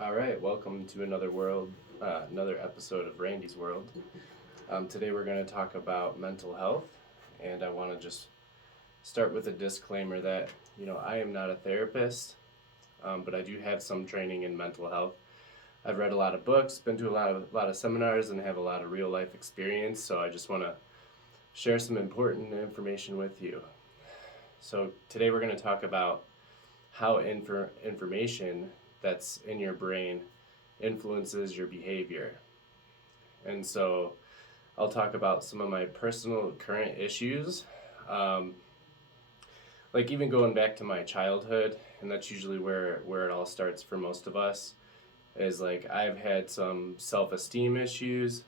All right, welcome to another episode of Randy's World. Today we're going to talk about mental health, and I want to just start with a disclaimer that I am not a therapist, but I do have some training in mental health. I've read a lot of books, been to a lot of seminars, and have a lot of real life experience. So I just want to share some important information with you. So today we're going to talk about how information that's in your brain influences your behavior. And so I'll talk about some of my personal current issues, um, like even going back to my childhood, and that's usually where it all starts for most of us, is like I've had some self-esteem issues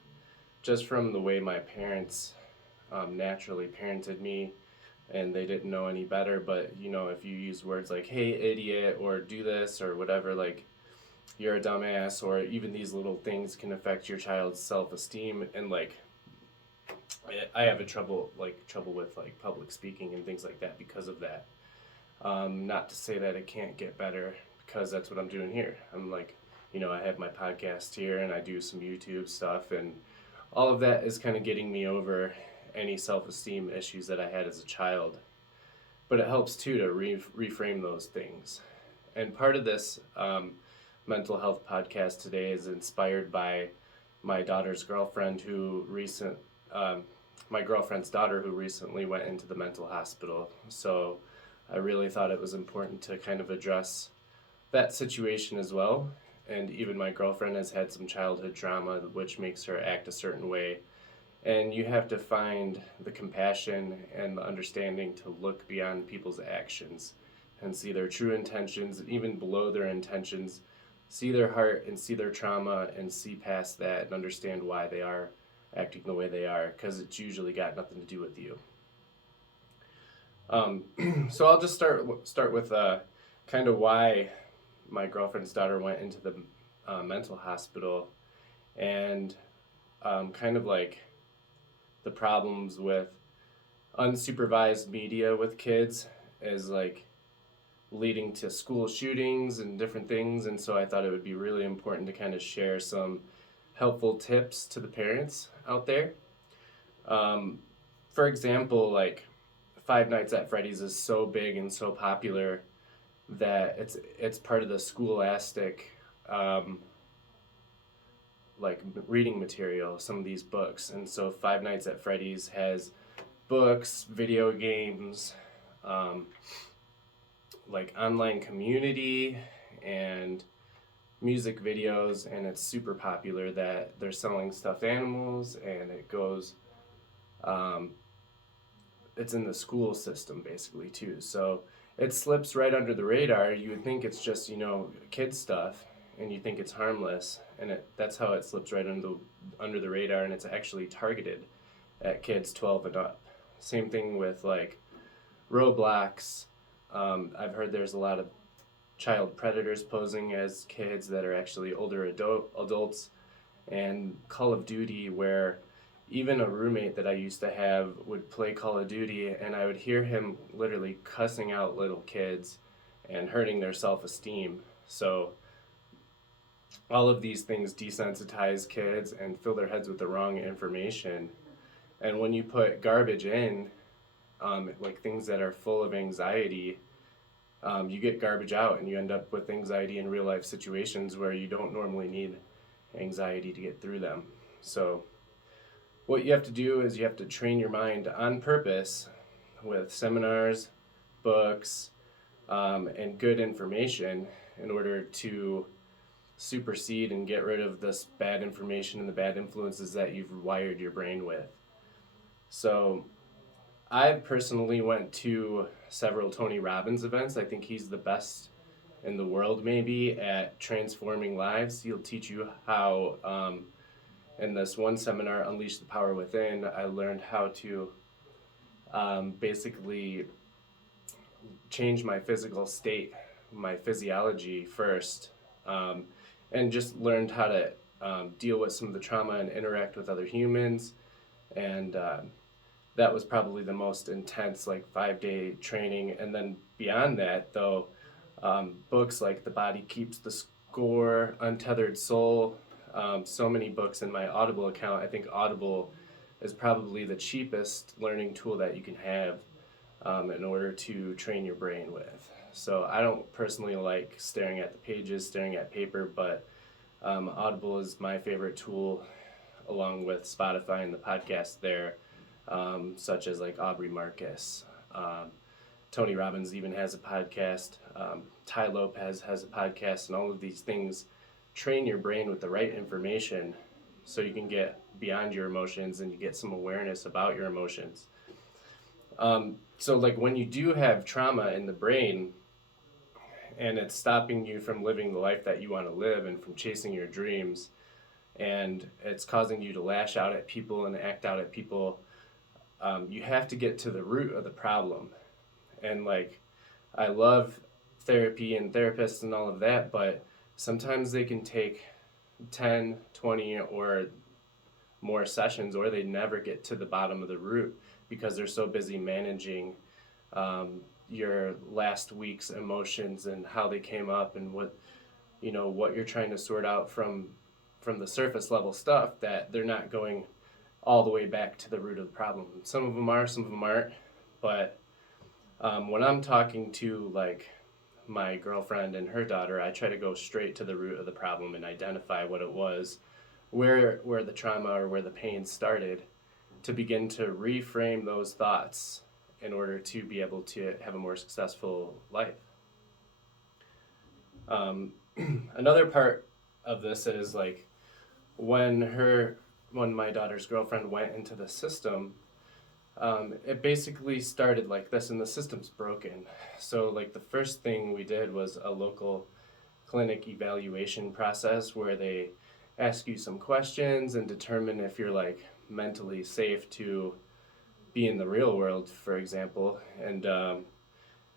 just from the way my parents naturally parented me, and they didn't know any better. But if you use words like "hey idiot" or "do this" or whatever, like "you're a dumbass," or even these little things can affect your child's self-esteem. And like I have a trouble with like public speaking and things like that because of that. Not to say that it can't get better, because that's what I'm doing here. I'm like, I have my podcast here and I do some YouTube stuff, and all of that is kind of getting me over any self-esteem issues that I had as a child. But it helps too to reframe those things. And part of this mental health podcast today is inspired by my daughter's girlfriend my girlfriend's daughter who recently went into the mental hospital. So I really thought it was important to kind of address that situation as well. And even my girlfriend has had some childhood trauma, which makes her act a certain way. And you have to find the compassion and the understanding to look beyond people's actions and see their true intentions, and even below their intentions, see their heart and see their trauma and see past that and understand why they are acting the way they are, because it's usually got nothing to do with you. So I'll just start with kind of why my girlfriend's daughter went into the mental hospital, and kind of like the problems with unsupervised media with kids is like leading to school shootings and different things. And so I thought it would be really important to kind of share some helpful tips to the parents out there. For example, like Five Nights at Freddy's is so big and so popular that it's part of the scholastic like reading material, some of these books. And so Five Nights at Freddy's has books, video games, like online community, and music videos, and it's super popular that they're selling stuffed animals, and it's in the school system basically too. So it slips right under the radar. You would think it's just kid stuff, and you think it's harmless, and that's how it slips right under the radar, and it's actually targeted at kids 12 and up. Same thing with like Roblox. I've heard there's a lot of child predators posing as kids that are actually older adults, and Call of Duty, where even a roommate that I used to have would play Call of Duty, and I would hear him literally cussing out little kids and hurting their self-esteem. So all of these things desensitize kids and fill their heads with the wrong information. And when you put garbage in, like things that are full of anxiety, you get garbage out, and you end up with anxiety in real life situations where you don't normally need anxiety to get through them. So what you have to do is you have to train your mind on purpose with seminars, books, and good information in order to supersede and get rid of this bad information and the bad influences that you've wired your brain with. So I personally went to several Tony Robbins events. I think he's the best in the world maybe at transforming lives. He'll teach you how, in this one seminar, Unleash the Power Within, I learned how to basically change my physical state, my physiology first, and just learned how to deal with some of the trauma and interact with other humans. And that was probably the most intense, like 5-day training. And then beyond that, though, books like The Body Keeps the Gore, Untethered Soul, so many books in my Audible account. I think Audible is probably the cheapest learning tool that you can have in order to train your brain with. So I don't personally like staring at the pages, staring at paper, but Audible is my favorite tool, along with Spotify and the podcast there, such as like Aubrey Marcus. Tony Robbins even has a podcast. Ty Lopez has a podcast, and all of these things train your brain with the right information so you can get beyond your emotions and you get some awareness about your emotions. So like when you do have trauma in the brain and it's stopping you from living the life that you want to live and from chasing your dreams, and it's causing you to lash out at people and act out at people, you have to get to the root of the problem. And like, I love therapy and therapists and all of that, but sometimes they can take 10, 20, or more sessions, or they never get to the bottom of the root because they're so busy managing your last week's emotions and how they came up and what you're trying to sort out from the surface level stuff, that they're not going all the way back to the root of the problem. Some of them are, some of them aren't, but when I'm talking to like my girlfriend and her daughter, I try to go straight to the root of the problem and identify what it was, where the trauma or where the pain started, to begin to reframe those thoughts in order to be able to have a more successful life. Another part of this is like when my daughter's girlfriend went into the system, it basically started like this, and the system's broken. So like the first thing we did was a local clinic evaluation process where they ask you some questions and determine if you're like mentally safe to be in the real world, for example. And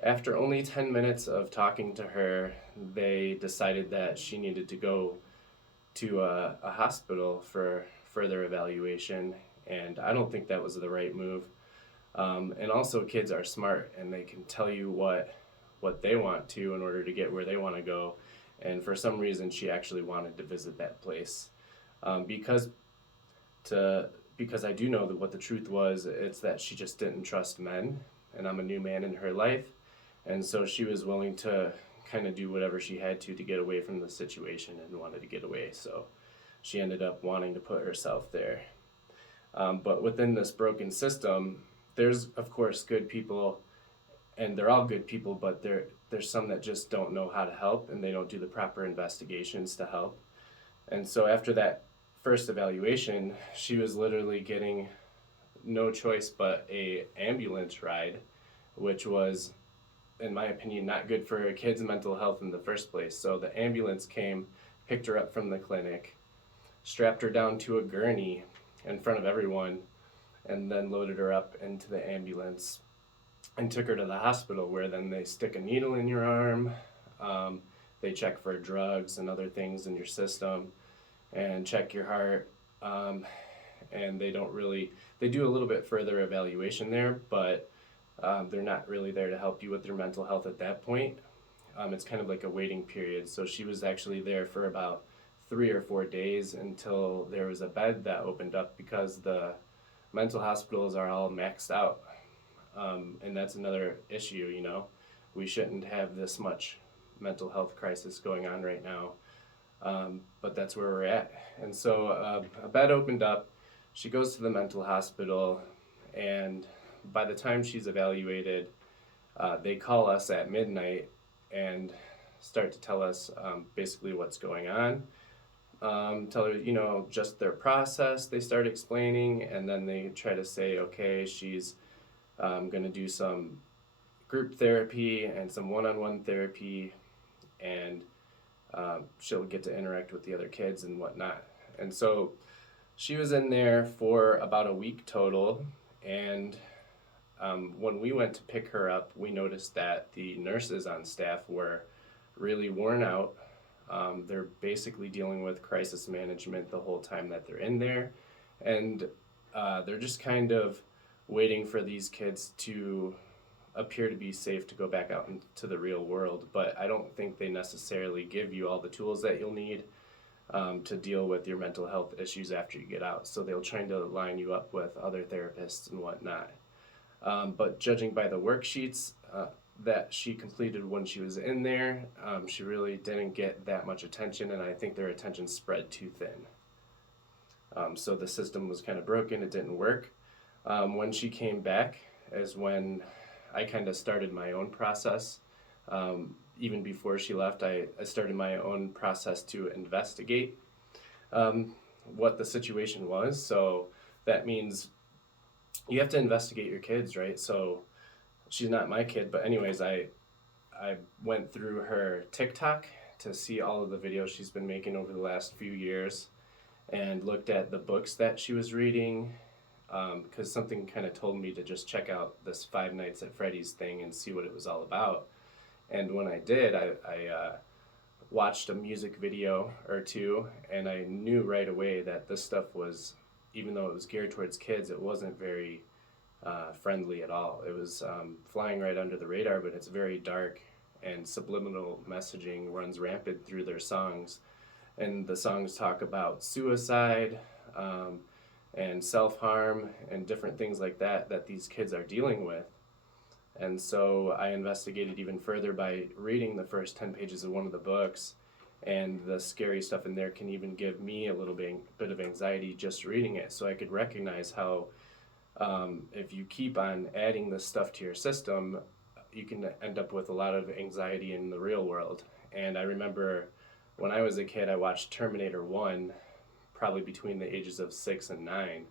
after only 10 minutes of talking to her, they decided that she needed to go to a hospital for further evaluation, and I don't think that was the right move. And also, kids are smart, and they can tell you what they want to in order to get where they want to go. And for some reason, she actually wanted to visit that place, because I do know that what the truth was. It's that she just didn't trust men, and I'm a new man in her life, and so she was willing to kind of do whatever she had to get away from the situation and wanted to get away. So she ended up wanting to put herself there. But within this broken system, there's of course good people, and they're all good people, but there's some that just don't know how to help, and they don't do the proper investigations to help. And so after that first evaluation, she was literally getting no choice but a ambulance ride, which was, in my opinion, not good for a kid's mental health in the first place. So the ambulance came, picked her up from the clinic, strapped her down to a gurney in front of everyone, and then loaded her up into the ambulance and took her to the hospital, where then they stick a needle in your arm, they check for drugs and other things in your system, and check your heart, and they do a little bit further evaluation there, but they're not really there to help you with your mental health at that point. It's kind of like a waiting period. So she was actually there for about 3 or 4 days until there was a bed that opened up, because the mental hospitals are all maxed out. And that's another issue, we shouldn't have this much mental health crisis going on right now. But that's where we're at. And so a bed opened up, she goes to the mental hospital, and by the time she's evaluated, they call us at midnight and start to tell us basically what's going on. Tell her, just their process, they start explaining, and then they try to say, okay, she's going to do some group therapy and some one-on-one therapy, and she'll get to interact with the other kids and whatnot. And so she was in there for about a week total, and when we went to pick her up, we noticed that the nurses on staff were really worn out. They're basically dealing with crisis management the whole time that they're in there, and they're just kind of waiting for these kids to appear to be safe to go back out into the real world, but I don't think they necessarily give you all the tools that you'll need to deal with your mental health issues after you get out. So they'll try to line you up with other therapists and whatnot. But judging by the worksheets that she completed when she was in there, she really didn't get that much attention, and I think their attention spread too thin. So the system was kind of broken, it didn't work. When she came back is when I kind of started my own process. Even before she left, I started my own process to investigate what the situation was. So that means you have to investigate your kids, right? So she's not my kid, but anyways, I went through her TikTok to see all of the videos she's been making over the last few years, and looked at the books that she was reading, because something kind of told me to just check out this Five Nights at Freddy's thing and see what it was all about. And when I did, I watched a music video or two, and I knew right away that this stuff was, even though it was geared towards kids, it wasn't very friendly at all. It was flying right under the radar, but it's very dark, and subliminal messaging runs rampant through their songs. And the songs talk about suicide and self-harm and different things like that these kids are dealing with. And so I investigated even further by reading the first 10 pages of one of the books, and the scary stuff in there can even give me a little bit of anxiety just reading it. So I could recognize how if you keep on adding this stuff to your system, you can end up with a lot of anxiety in the real world. And I remember when I was a kid, I watched Terminator 1, probably between the ages of 6 and 9,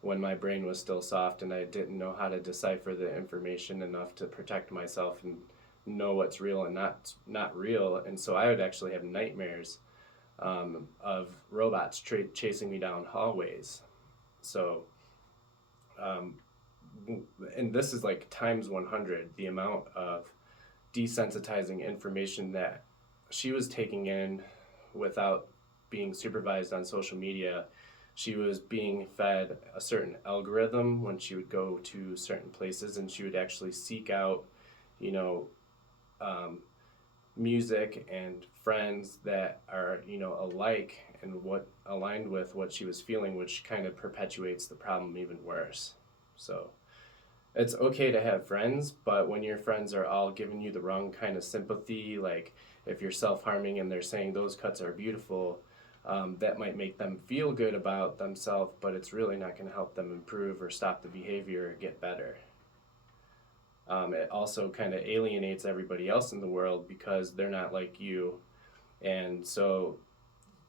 when my brain was still soft and I didn't know how to decipher the information enough to protect myself and know what's real and not real. And so I would actually have nightmares of robots chasing me down hallways. So, and this is like times 100, the amount of desensitizing information that she was taking in without being supervised on social media. She was being fed a certain algorithm when she would go to certain places, and she would actually seek out, music and friends that are, alike and what aligned with what she was feeling, which kind of perpetuates the problem even worse. So it's okay to have friends, but when your friends are all giving you the wrong kind of sympathy, like if you're self-harming and they're saying those cuts are beautiful, that might make them feel good about themselves, but it's really not going to help them improve or stop the behavior or get better. It also kind of alienates everybody else in the world because they're not like you, and so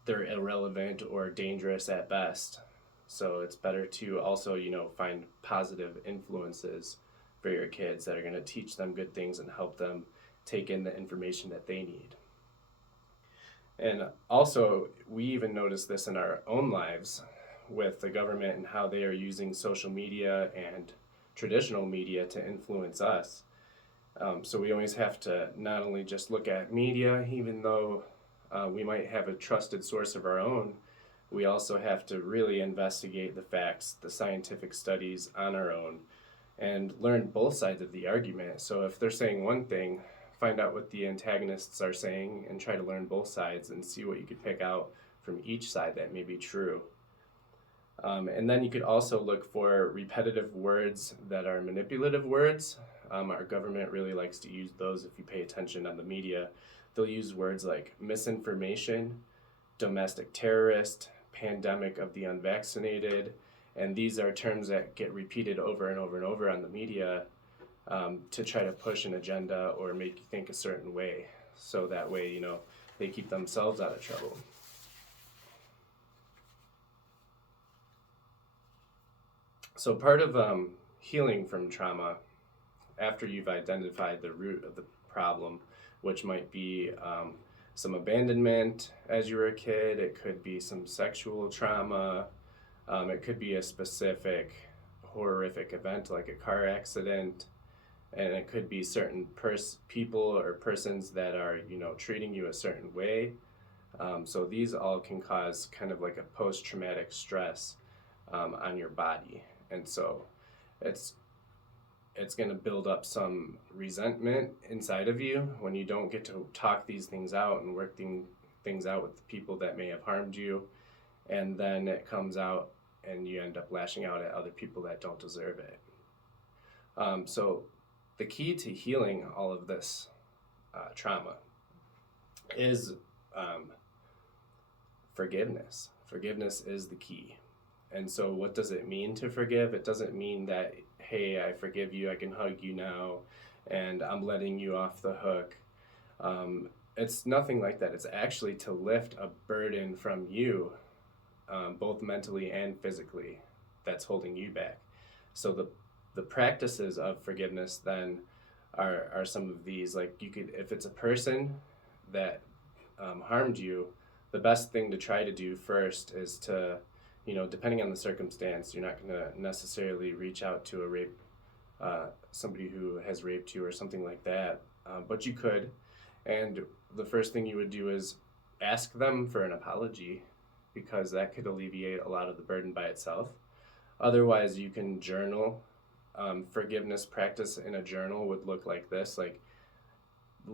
they're irrelevant or dangerous at best. So it's better to also, find positive influences for your kids that are going to teach them good things and help them take in the information that they need. And also, we even notice this in our own lives with the government and how they are using social media and traditional media to influence us. So we always have to not only just look at media, even though we might have a trusted source of our own, we also have to really investigate the facts, the scientific studies on our own, and learn both sides of the argument. So if they're saying one thing, find out what the antagonists are saying and try to learn both sides and see what you could pick out from each side that may be true. And then you could also look for repetitive words that are manipulative words. Our government really likes to use those if you pay attention on the media. They'll use words like misinformation, domestic terrorist, pandemic of the unvaccinated, and these are terms that get repeated over and over and over on the media to try to push an agenda or make you think a certain way. So that way, they keep themselves out of trouble. So part of healing from trauma, after you've identified the root of the problem, which might be some abandonment as you were a kid, it could be some sexual trauma, it could be a specific horrific event like a car accident, and it could be certain people or persons that are, treating you a certain way. So these all can cause kind of like a post-traumatic stress on your body. And so it's it's going to build up some resentment inside of you when you don't get to talk these things out and work things out with the people that may have harmed you. And then it comes out and you end up lashing out at other people that don't deserve it. So the key to healing all of this trauma is forgiveness. Forgiveness is the key. And so what does it mean to forgive? It doesn't mean that, hey, I forgive you, I can hug you now, and I'm letting you off the hook. It's nothing like that. It's actually to lift a burden from you, both mentally and physically, that's holding you back. So the practices of forgiveness then are some of these. Like, you could, if it's a person that harmed you, the best thing to try to do first is to, depending on the circumstance, you're not going to necessarily reach out to a rape, somebody who has raped you or something like that, but you could. And the first thing you would do is ask them for an apology, because that could alleviate a lot of the burden by itself. Otherwise, you can journal. Forgiveness practice in a journal would look like this, like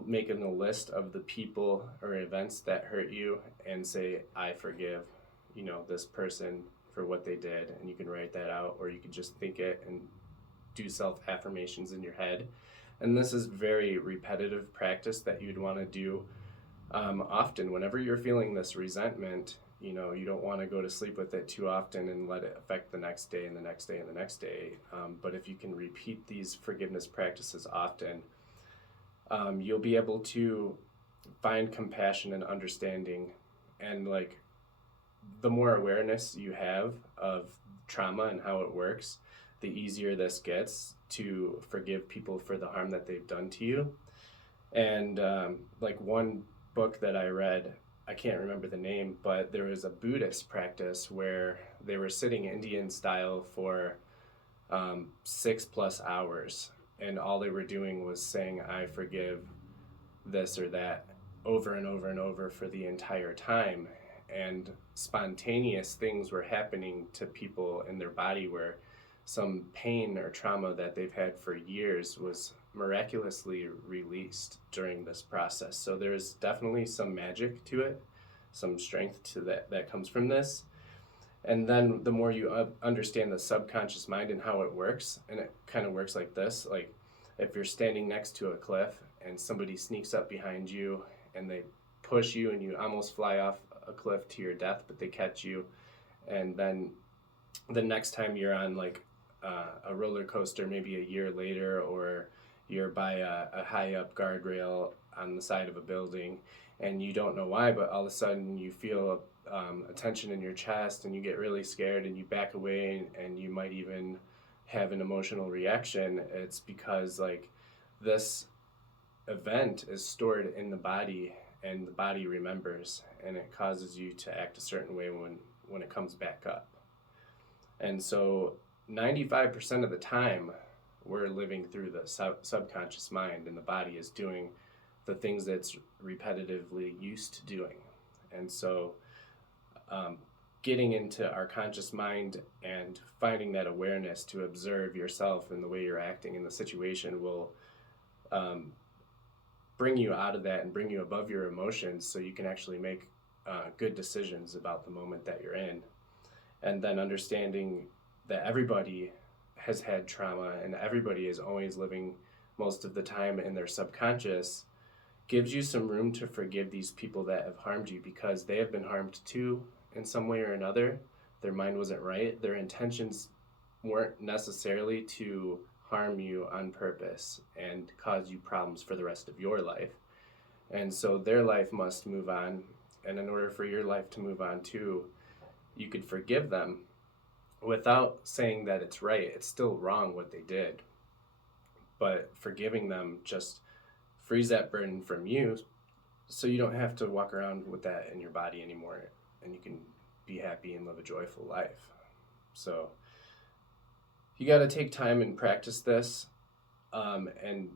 making a list of the people or events that hurt you and say, I forgive, this person for what they did. And you can write that out, or you can just think it and do self-affirmations in your head. And this is very repetitive practice that you'd want to do often. Whenever you're feeling this resentment, you don't want to go to sleep with it too often and let it affect the next day and the next day and the next day. But if you can repeat these forgiveness practices often, you'll be able to find compassion and understanding. And like, the more awareness you have of trauma and how it works, the easier this gets to forgive people for the harm that they've done to you. And like one book that I read, I can't remember the name, but there was a Buddhist practice where they were sitting Indian style for 6+ hours, and all they were doing was saying, I forgive this or that, over and over and over for the entire time. And spontaneous things were happening to people in their body where some pain or trauma that they've had for years was miraculously released during this process. So there's definitely some magic to it, some strength to that comes from this. And then the more you understand the subconscious mind and how it works, and it kind of works like this, like if you're standing next to a cliff and somebody sneaks up behind you and they push you and you almost fly off a cliff to your death, but they catch you. And then the next time you're on like a roller coaster, maybe a year later, or you're by a high up guardrail on the side of a building, and you don't know why, but all of a sudden you feel a tension in your chest and you get really scared and you back away, and you might even have an emotional reaction. It's because like this event is stored in the body, and the body remembers, and it causes you to act a certain way when it comes back up. And so 95% of the time we're living through the subconscious mind, and the body is doing the things that's repetitively used to doing. And so getting into our conscious mind and finding that awareness to observe yourself and the way you're acting in the situation will bring you out of that and bring you above your emotions, so you can actually make good decisions about the moment that you're in. And then understanding that everybody has had trauma and everybody is always living most of the time in their subconscious gives you some room to forgive these people that have harmed you, because they have been harmed too in some way or another. Their mind wasn't right. Their intentions weren't necessarily to harm you on purpose and cause you problems for the rest of your life. And so their life must move on. And in order for your life to move on too, you could forgive them without saying that it's right. It's still wrong what they did. But forgiving them just frees that burden from you, so you don't have to walk around with that in your body anymore, and you can be happy and live a joyful life. So you got to take time and practice this, and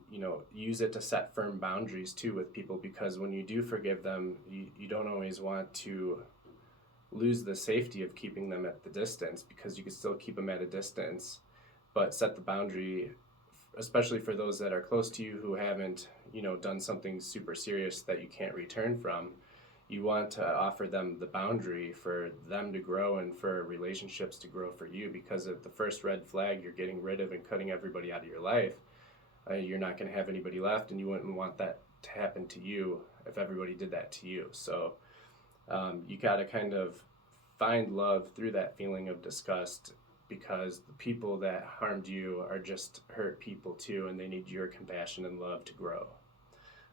use it to set firm boundaries too with people, because when you do forgive them, you don't always want to lose the safety of keeping them at the distance, because you can still keep them at a distance, but set the boundary especially for those that are close to you who haven't, done something super serious that you can't return from. You want to offer them the boundary for them to grow and for relationships to grow for you, because at the first red flag, you're getting rid of and cutting everybody out of your life. You're not going to have anybody left, and you wouldn't want that to happen to you if everybody did that to you. So you got to kind of find love through that feeling of disgust, because the people that harmed you are just hurt people too, and they need your compassion and love to grow.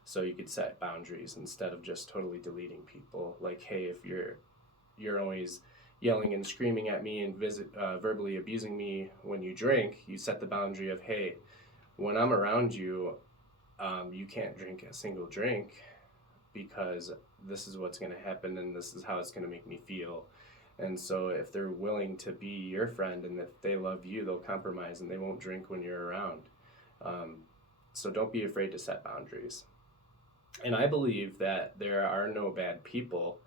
So you could set boundaries instead of just totally deleting people. Like, hey, if you're always yelling and screaming at me and verbally abusing me when you drink, you set the boundary of, hey, when I'm around you, you can't drink a single drink, because this is what's going to happen and this is how it's going to make me feel. And so if they're willing to be your friend and if they love you, they'll compromise and they won't drink when you're around. So don't be afraid to set boundaries. And I believe that there are no bad people,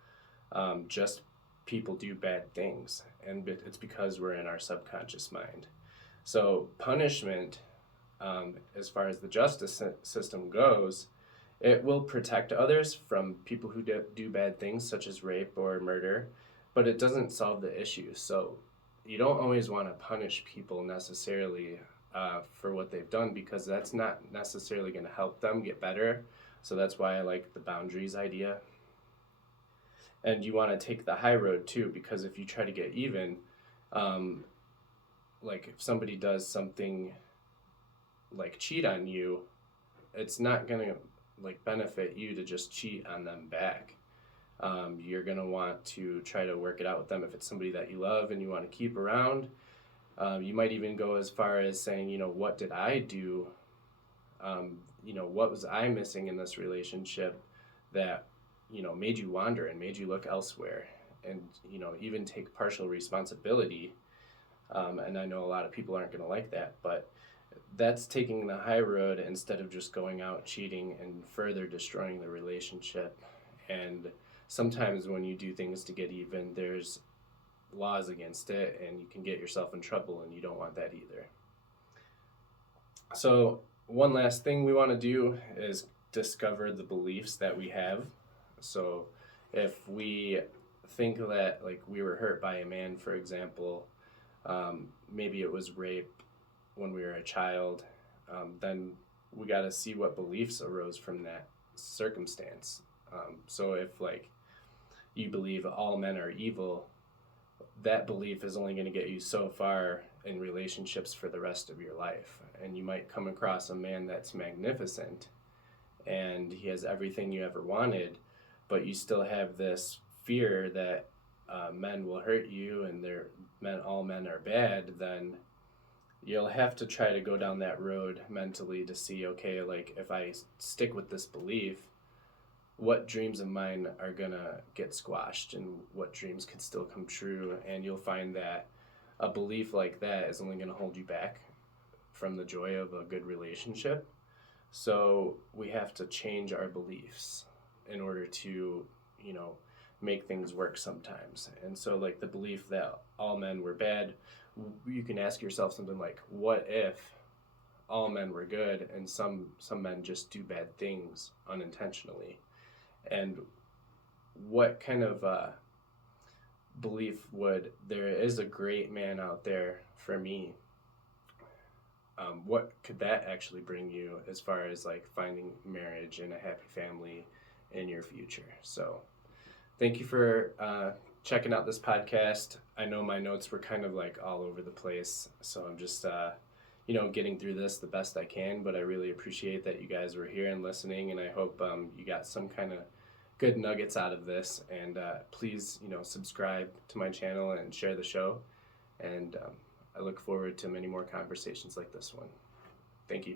just people do bad things. And it's because we're in our subconscious mind. So punishment, as far as the justice system goes, it will protect others from people who do bad things, such as rape or murder, but it doesn't solve the issue. So you don't always want to punish people necessarily for what they've done, because that's not necessarily going to help them get better. So that's why I like the boundaries idea. And you want to take the high road too, because if you try to get even, like if somebody does something like cheat on you, it's not going to benefit you to just cheat on them back. You're going to want to try to work it out with them. If it's somebody that you love and you want to keep around, you might even go as far as saying, what did I do? What was I missing in this relationship that, made you wander and made you look elsewhere? And, even take partial responsibility. And I know a lot of people aren't going to like that, but that's taking the high road instead of just going out cheating and further destroying the relationship. And sometimes when you do things to get even, there's laws against it and you can get yourself in trouble, and you don't want that either. So one last thing we want to do is discover the beliefs that we have. So if we think that we were hurt by a man, for example, maybe it was rape when we were a child, then we got to see what beliefs arose from that circumstance. So if you believe all men are evil, that belief is only going to get you so far in relationships for the rest of your life. And you might come across a man that's magnificent and he has everything you ever wanted, but you still have this fear that men will hurt you and all men are bad. Then you'll have to try to go down that road mentally to see, okay, if I stick with this belief, what dreams of mine are gonna get squashed and what dreams could still come true. And you'll find that a belief like that is only gonna hold you back from the joy of a good relationship. So we have to change our beliefs in order to, make things work sometimes. And so the belief that all men were bad, you can ask yourself something like, what if all men were good and some men just do bad things unintentionally? And what kind of belief there is a great man out there for me, what could that actually bring you as far as finding marriage and a happy family in your future? So thank you for checking out this podcast. I know my notes were kind of all over the place, so I'm just getting through this the best I can, but I really appreciate that you guys were here and listening, and I hope you got some kind of good nuggets out of this. And please subscribe to my channel and share the show, and I look forward to many more conversations like this one. Thank you.